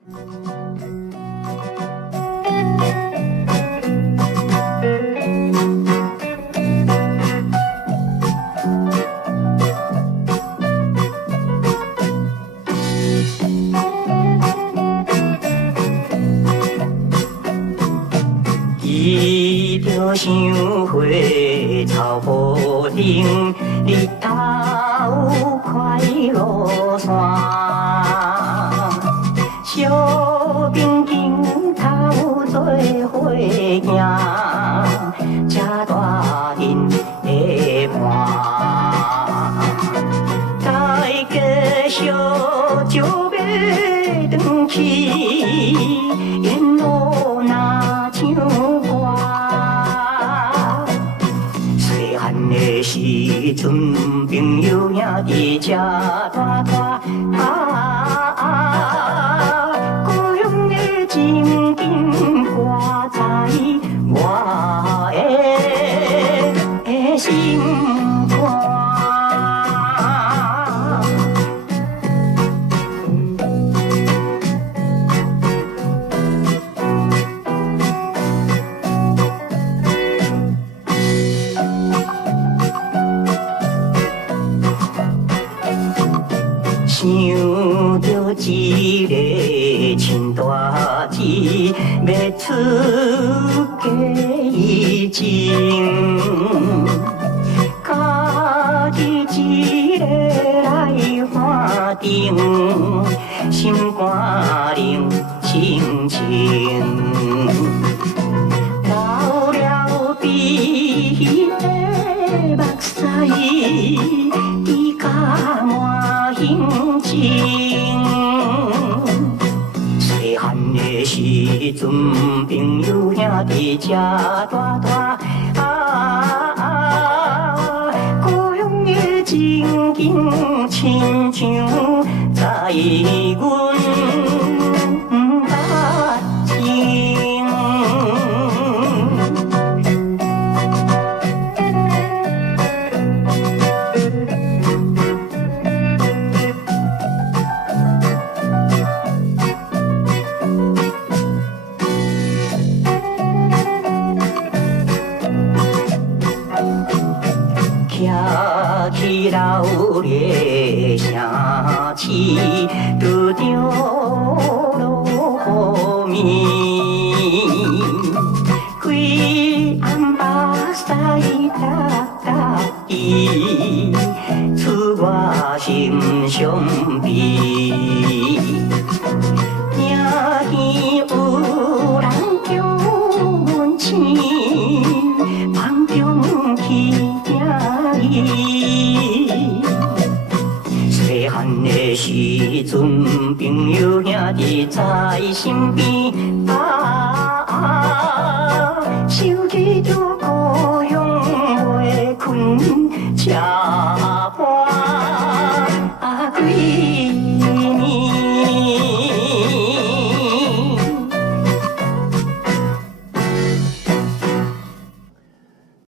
伊着想花草坡顶，日头快落山。小兵紧头做伙行，吃大人的伴。大家烧酒要转去，沿路若唱歌。细汉的时阵，朋友兄弟吃大大故乡的情景挂在我的心肝。想着一个亲大志，要出家情，家己一个来反定，心肝冷清清。老了比个目屎，伊甲满心情。细汉的时阵，朋友兄弟吃大大故乡的情景，亲像在阮目前。徛起老烈城市，拄着落雨暝，规暗目屎答答滴，出我心伤悲。听见有人叫阮醒，梦中去听伊。细汉的时阵，朋友兄弟在身边。